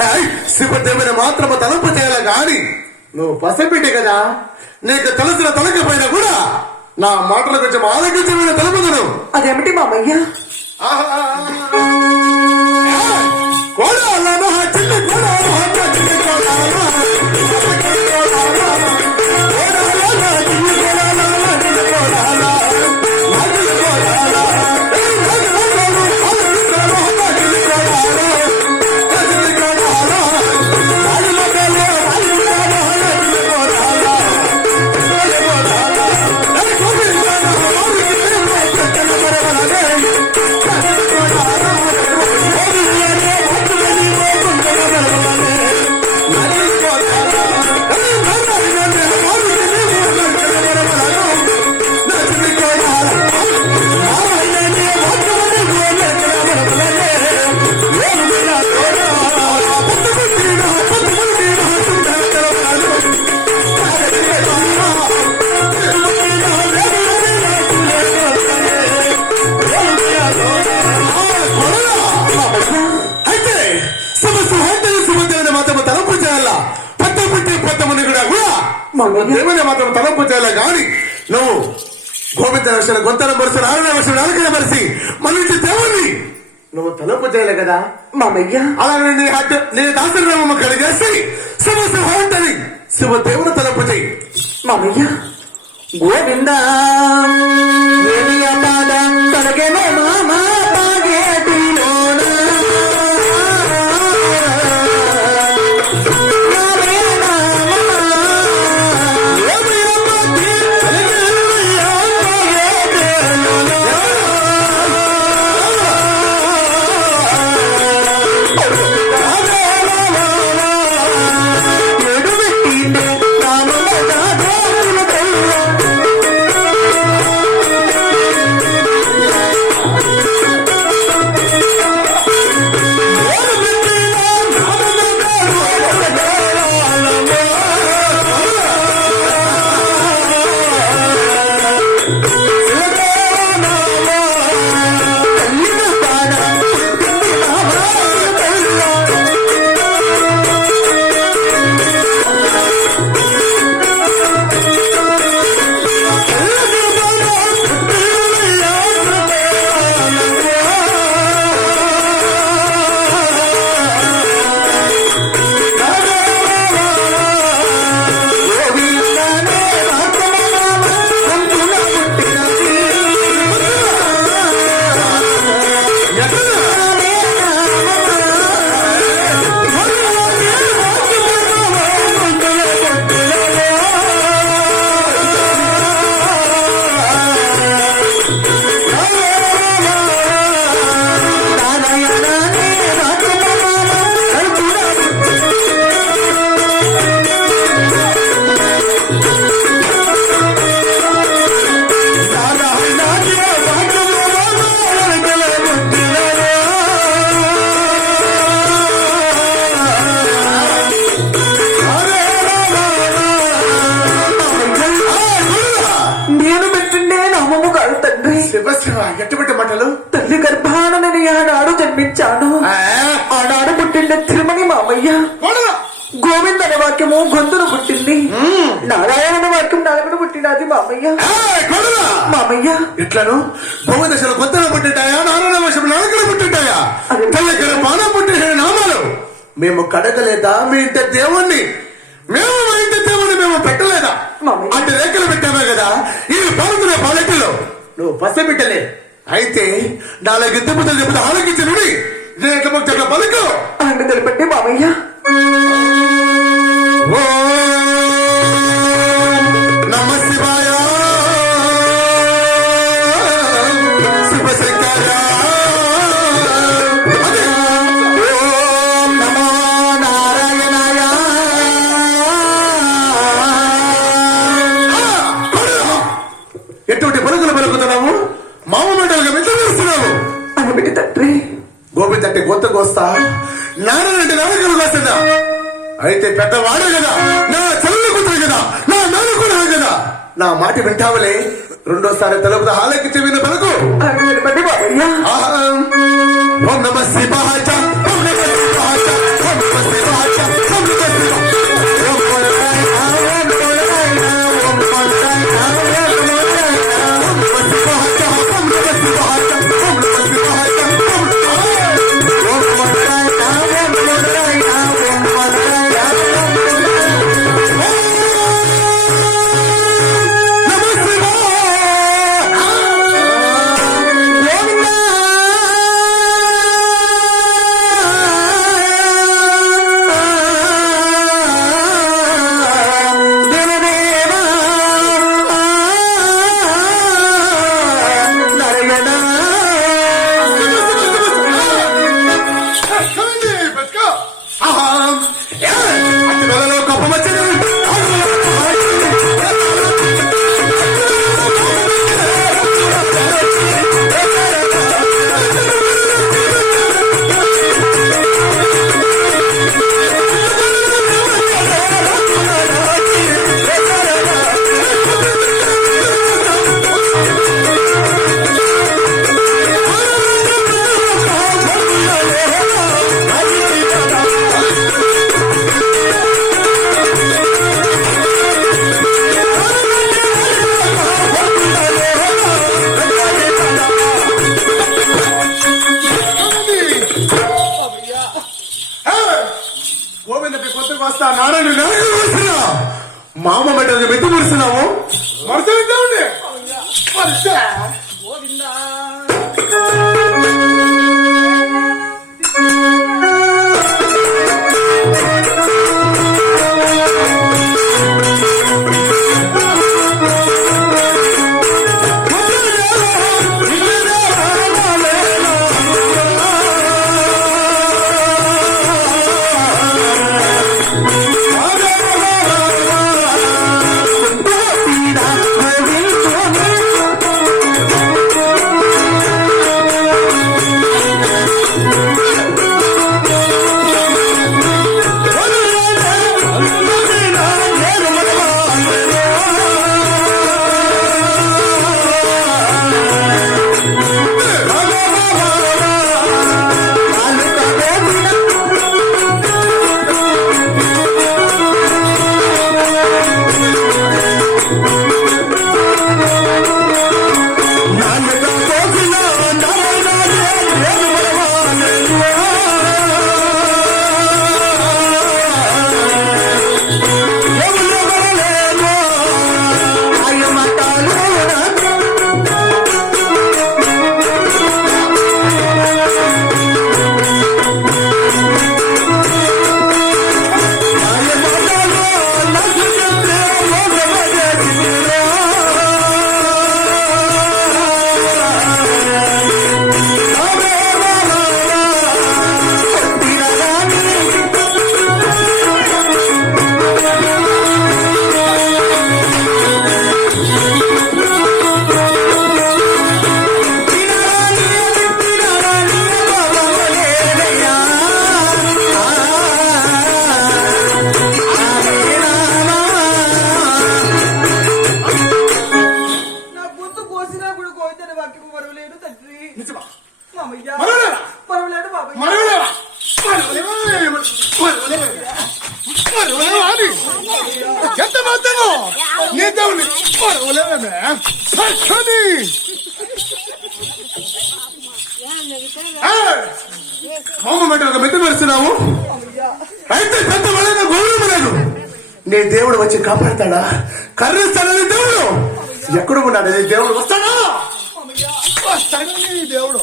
దేవుని మాత్రము తలంపు చేయాలి గాని నువ్వు పసిపిట్టి కదా నీకు తెలిసిన తలకపోయినా కూడా నా మాటల కొంచెం ఆలోచించమైన తలపదును. అదేమిటి మామయ్య? కోడాలన చిన్న కోడాల సమస్య హంటలు సుమదేవిని మాత్రం తలంపు చేయాలా? పెద్ద పుట్టి పెద్ద మంది కూడా కూడా. దేవుని మాత్రం తలంపు చేయాలి కానీ నువ్వు గోవింద వర్షాల గొంతల మరిసి నారాయణ వర్షం నాలుగైన మరిసి మన ఇంటి దేవుణ్ణి. నువ్వు తలంపు చేయాలి కదా? మామయ్య. అలాగే నీ హట్టు నీ దాసగ్రామం కడిగేసి సమస్య హంటని శివ దేవుని తలంపు చేయి. మామయ్య. గోవింద అపాద తనకేమో మామ వాక్యము గొంతును పుట్టింది. నారాయణ వాక్యం నలుగురు పుట్టినది మామయ్య. మామయ్య. ఇట్లను భూమి దశలు కొత్తగా పుట్టింటాయా? నారాయణ వర్షం నరకలు పుట్టింటాయా? అదే. తల్లికర బాణ పుట్టిన నామాలు. మేము కడగలేదా? మీ ఇంటి దేవుణ్ణి. మేము మా ఇంటి దేవుణ్ణి మేము పెట్టలేదా. అంటే రేఖలు పెట్టామే కదా? ఈ పాడుతున్న పాలెట్టులో నువ్వు పసిబిట్టలే అయితే నాలుగు తిప్పుతలు చెబుతా ఆలోచించి నుడి. రేఖ ముక్త పలుకు. ఆమె నిలబెట్టి మామయ్య. ఎటువంటి పలుకులు పలుకుతున్నాము మామ మండలిగా ఎంత వేస్తున్నాము ఆమె బిడ్డ తండ్రి గోపి తట్టి గొంత కోస్తా నాన్న రెండు నాలుగు కాసిందా అయితే పెద్దవాడే కదా నా చెల్లెలు కూతురు కదా నా నాన్న కదా. నా మాట వింటావులే? రెండోసారి తలుపు హాలకి చెవిన పలుకు. ఓం నమ శివాయ మామ మెట్ట మెత్త పెడుతున్నాము అయితే పెద్ద వాళ్ళ గౌరవం లేదు. నీ దేవుడు వచ్చి కాపాడతాడా? కర్రిస్తాడని దేవుడు. ఎక్కడ ఉన్నాడు? నీ దేవుడు వస్తాడా? వస్తాడు నీ దేవుడు?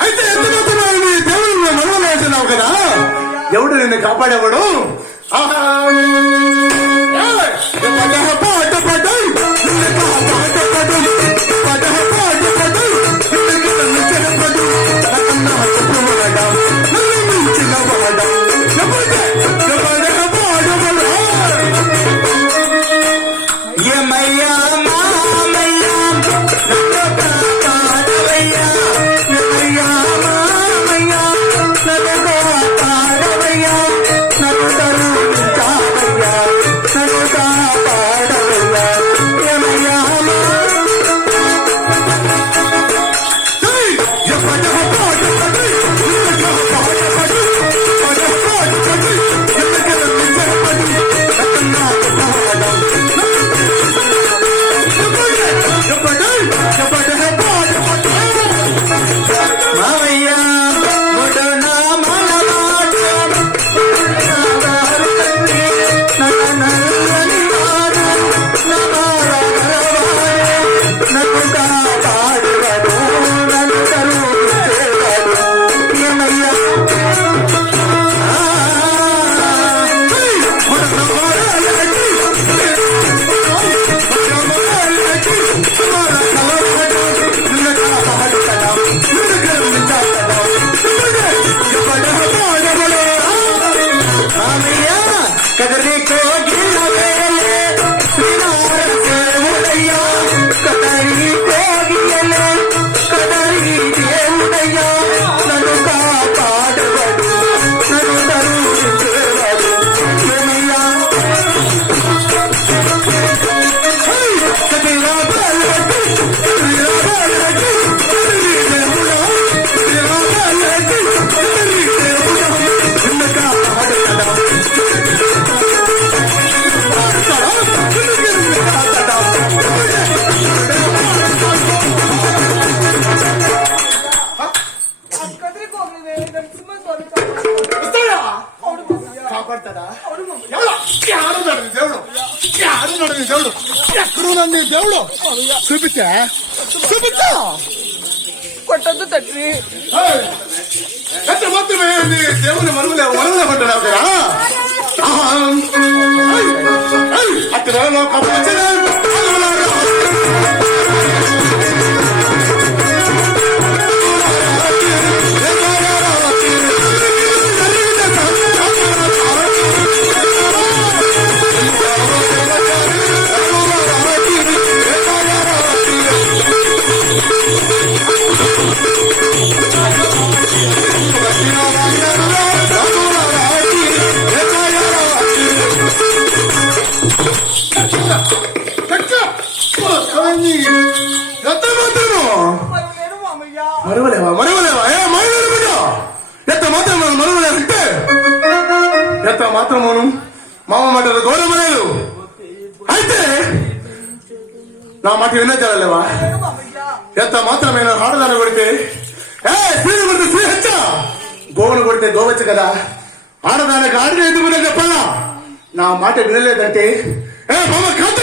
అయితే ఎందుకు నీ దేవుడు మనవలేస్తున్నావు కదా? ఎవడు నిన్ను కాపాడేవాడు? ఆహా! another ఆడున్నాడు నీ దేవుడు ఎక్కడున్నాడు నీ దేవుడు చూపించా చూపించా కొట్టద్దు తండ్రి మాత్రమే నీ దేవుని ఆహా. ఏయ్! ఏయ్! అక్కడ మాత్రం మనం మరవలేదంటే ఎంత మాత్రం మనం మామ మాటలు గౌరవలేదు అయితే నా మాట వినజలేవా లేదు ఎంత మాత్రమైన ఆడదాన్ని కొడితే? ఏ స్త్రీని కొడితే స్త్రీ హత్య? గోవును కొడితే గోవచ్చు కదా? ఆడదానికి ఆడిన ఎందుకు చెప్పాలా? నా మాట వినలేదంటే? ఏ మామ కాదు